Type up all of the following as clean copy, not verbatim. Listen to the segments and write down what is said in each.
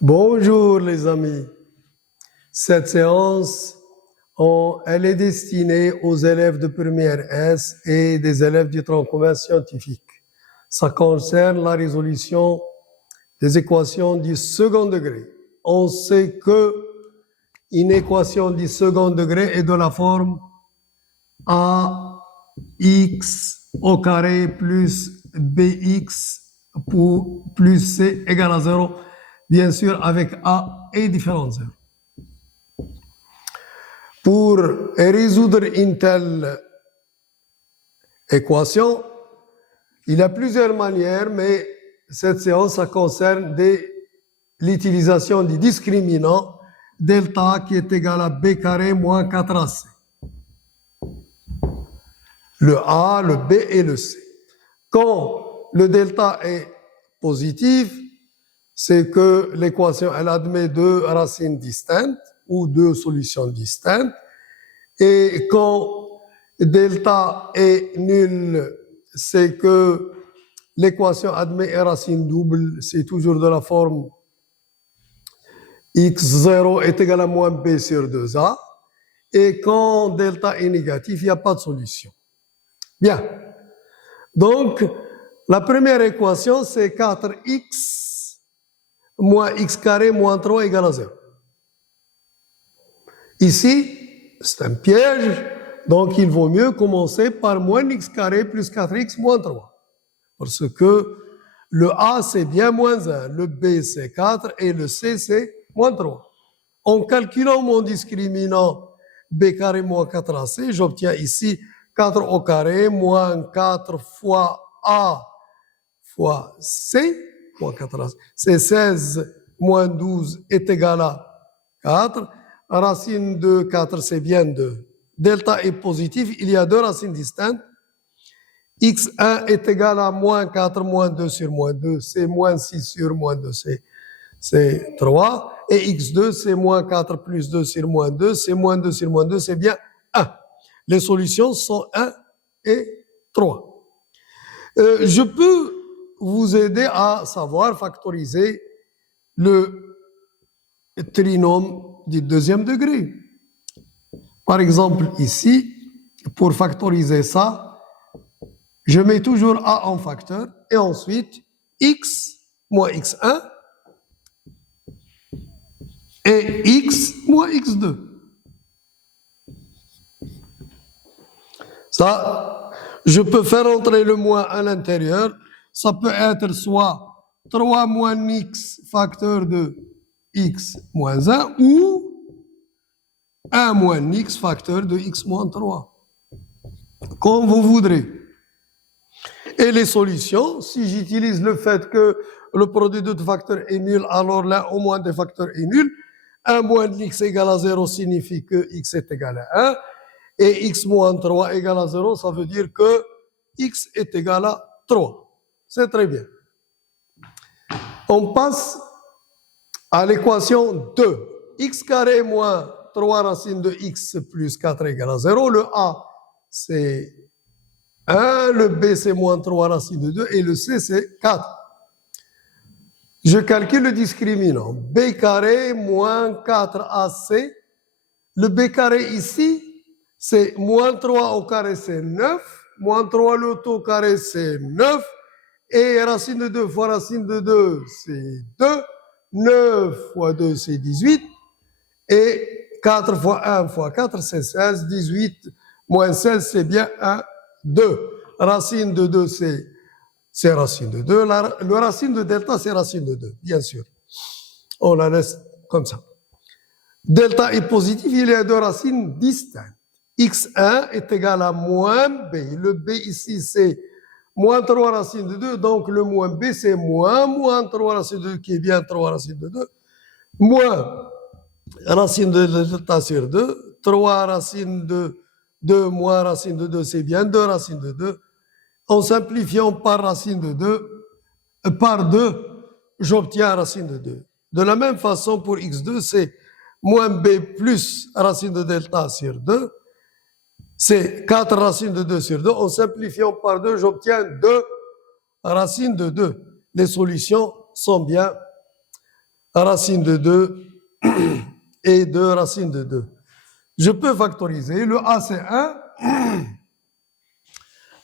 Bonjour les amis. Cette séance, elle est destinée aux élèves de première S et des élèves du tronc commun scientifique. Ça concerne la résolution des équations du second degré. On sait que une équation du second degré est de la forme ax au carré plus bx plus c égale à 0. Bien sûr, avec A et différents zéros. Pour résoudre une telle équation, il y a plusieurs manières, mais cette séance, ça concerne l'utilisation du discriminant delta qui est égal à b carré moins 4ac. Le A, le B et le C. Quand le delta est positif, c'est que l'équation, elle admet deux racines distinctes ou deux solutions distinctes. Et quand delta est nul, c'est que l'équation admet une racine double, c'est toujours de la forme x0 est égal à moins b sur 2a. Et quand delta est négatif, il n'y a pas de solution. Bien. Donc, la première équation, c'est 4x moins x carré moins 3 égale à 0. Ici, c'est un piège, donc il vaut mieux commencer par moins x carré plus 4x moins 3. Parce que le A, c'est bien moins 1, le B, c'est 4 et le C, c'est moins 3. En calculant mon discriminant b carré moins 4ac, j'obtiens ici 4 au carré moins 4 fois A fois C, moins 4ac. C'est 16 moins 12 est égal à 4. Racine de 4, c'est bien 2. Delta est positif, il y a deux racines distinctes. x1 est égal à moins 4 moins 2 sur moins 2, c'est moins 6 sur moins 2, c'est 3. Et x2, c'est moins 4 plus 2 sur moins 2, c'est moins 2 sur moins 2, c'est bien 1. Les solutions sont 1 et 3. Je peux vous aider à savoir factoriser le trinôme du deuxième degré. Par exemple, ici, pour factoriser ça, je mets toujours A en facteur et ensuite x moins x1 et x moins x2. Ça, je peux faire entrer le moins à l'intérieur. Ça peut être soit 3 moins x facteur de x moins 1 ou 1 moins x facteur de x moins 3. Comme vous voudrez. Et les solutions, si j'utilise le fait que le produit de deux facteurs est nul, alors l'un au moins des facteurs est nul. 1 moins x égale à 0 signifie que x est égal à 1. Et x moins 3 égale à 0, ça veut dire que x est égal à 3. C'est très bien. On passe à l'équation 2. X carré moins 3 racines de x plus 4 égale à 0. Le A, c'est 1. Le B, c'est moins 3 racines de 2. Et le C, c'est 4. Je calcule le discriminant. B carré moins 4AC. Le B carré ici, c'est moins 3 au carré, c'est 9. Moins 3 le tout au carré, c'est 9. Et racine de 2 fois racine de 2, c'est 2. 9 fois 2, c'est 18. Et 4 fois 1 fois 4, c'est 16. 18 moins 16, c'est bien 1, 2. Racine de 2, c'est racine de 2. Le racine de delta, c'est racine de 2, bien sûr. On la laisse comme ça. Delta est positif, il y a deux racines distinctes. x1 est égal à moins b. Le b ici, c'est moins 3 racines de 2, donc le moins b, c'est moins 3 racines de 2, qui est bien 3 racines de 2, moins racine de delta sur 2, 3 racines de 2 moins racine de 2, c'est bien 2 racines de 2. En simplifiant par racine de 2, par 2, j'obtiens racine de 2. De la même façon, pour x2, c'est moins b plus racine de delta sur 2, c'est 4 racines de 2 sur 2. En simplifiant par 2, j'obtiens 2 racines de 2. Les solutions sont bien racine de 2 et 2 racine de 2. Je peux factoriser. Le A, c'est 1.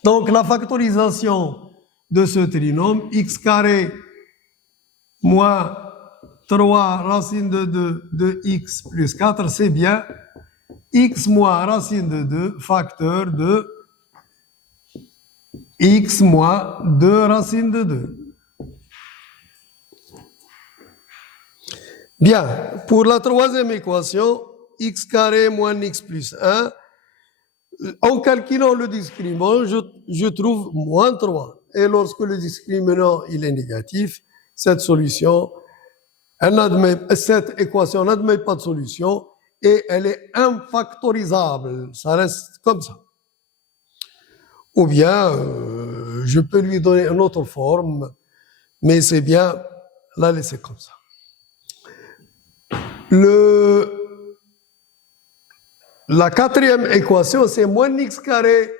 Donc, la factorisation de ce trinôme, x carré moins 3 racine de 2 de x plus 4, c'est bien x moins racine de 2 facteur de x moins 2 racine de 2. Bien, pour la troisième équation, x carré moins x plus 1, en calculant le discriminant, je trouve moins 3. Et lorsque le discriminant il est négatif, cette équation n'admet pas de solution et elle est infactorisable. Ça reste comme ça. Ou bien, je peux lui donner une autre forme, mais c'est bien la laisser comme ça. La quatrième équation, c'est moins x carré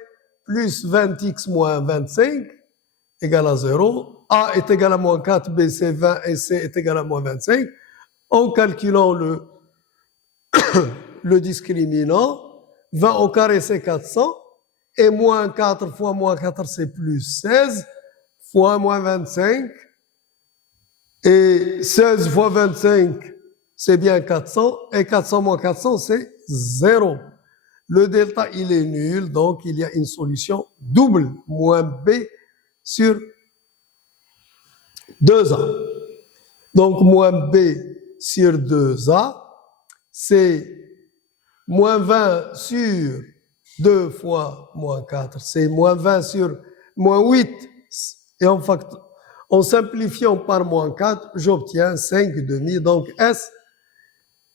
plus 20x moins 25 égale à 0. A est égal à moins 4, B c'est 20 et C est égal à moins 25. En calculant le discriminant, 20 au carré c'est 400 et moins 4 fois moins 4 c'est plus 16 fois moins 25 et 16 fois 25 c'est bien 400 et 400 moins 400 c'est 0. Le delta il est nul, donc il y a une solution double, moins B sur 2A. Donc moins B sur 2A, c'est moins 20 sur 2 fois moins 4, c'est moins 20 sur moins 8. Et en simplifiant par moins 4, j'obtiens 5 demi, donc S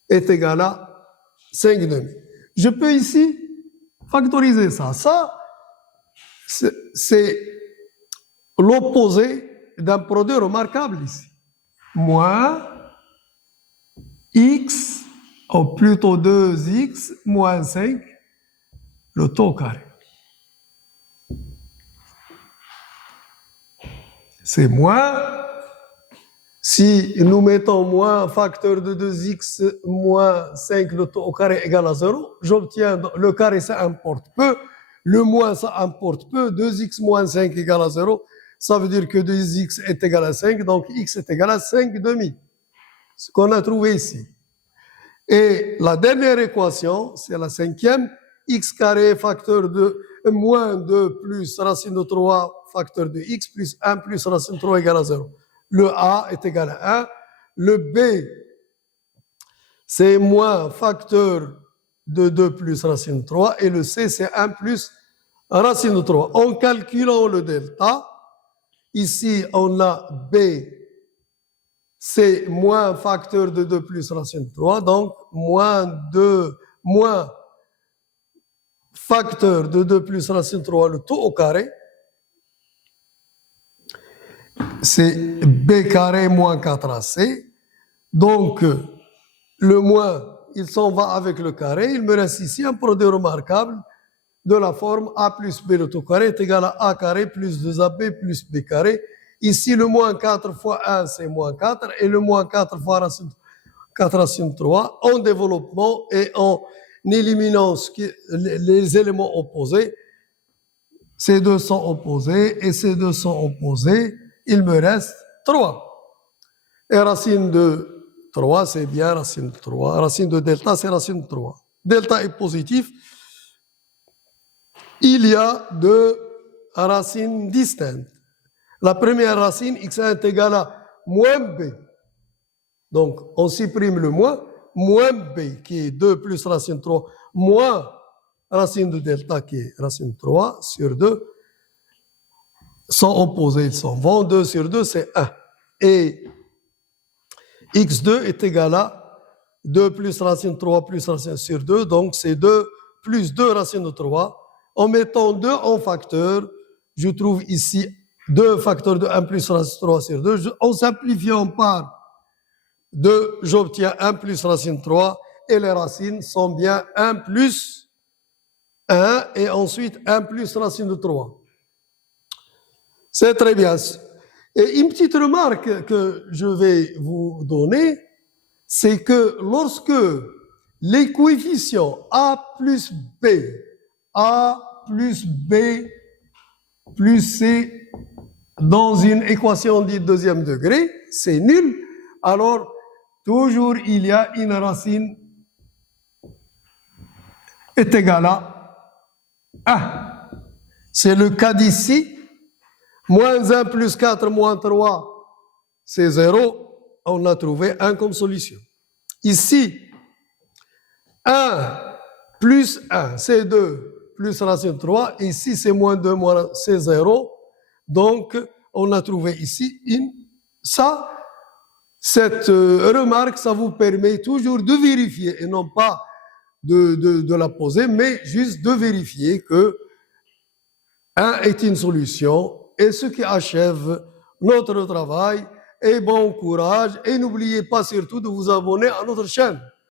est égal à 5 demi. Je peux ici factoriser ça. Ça, c'est l'opposé d'un produit remarquable ici. Moins x, ou plutôt 2x, moins 5, le taux carré. C'est moins, si nous mettons moins facteur de 2x moins 5, le taux au carré égal à 0, j'obtiens, le carré ça importe peu, le moins ça importe peu, 2x moins 5 égale à 0, ça veut dire que 2x est égal à 5, donc x est égal à 5 demi. Ce qu'on a trouvé ici. Et la dernière équation, c'est la cinquième, x carré facteur de moins 2 plus racine de 3 facteur de x plus 1 plus racine de 3 égale à 0. Le A est égal à 1. Le B, c'est moins facteur de 2 plus racine de 3. Et le C, c'est 1 plus racine de 3. En calculant le delta, ici, on a B, c'est moins facteur de 2 plus racine de 3. Donc, moins facteur de 2 plus racine de 3, le taux au carré. C'est B carré moins 4AC. Donc, le moins, il s'en va avec le carré. Il me reste ici un produit remarquable de la forme A plus B, le taux carré est égal à A carré plus 2AB plus B carré. Ici, le moins 4 fois 1, c'est moins 4. Et le moins 4 fois 4 racine 3 en développement et en éliminant les éléments opposés. Ces deux sont opposés et ces deux sont opposés. Il me reste 3. Et racine de 3, c'est bien racine de 3. Racine de delta, c'est racine de 3. Delta est positif. Il y a deux racines distinctes. La première racine, x1 est égal à moins b. Donc, on supprime le moins b, qui est 2 plus racine de 3, moins racine de delta, qui est racine de 3 sur 2. Sont opposés, ils s'en vont. 2 sur 2, c'est 1. Et x2 est égal à 2 plus racine de 3 plus racine sur 2. Donc, c'est 2 plus 2 racine de 3. En mettant 2 en facteur, je trouve ici 2 facteurs de 1 plus racine de 3 sur 2. En simplifiant par 2, j'obtiens 1 plus racine de 3. Et les racines sont bien 1 plus 1 et ensuite 1 plus racine de 3. C'est très bien. Et une petite remarque que je vais vous donner, c'est que lorsque les coefficients A plus B plus C dans une équation dite deuxième degré, c'est nul, alors toujours il y a une racine est égale à 1. C'est le cas d'ici. Moins 1 plus 4 moins 3, c'est 0. On a trouvé 1 comme solution. Ici, 1 plus 1, c'est 2, plus racine 3. Ici, c'est moins 2, c'est 0. Donc, on a trouvé ici cette remarque, ça vous permet toujours de vérifier, et non pas de la poser, mais juste de vérifier que 1 est une solution, et ce qui achève notre travail. Et bon courage, et n'oubliez pas surtout de vous abonner à notre chaîne.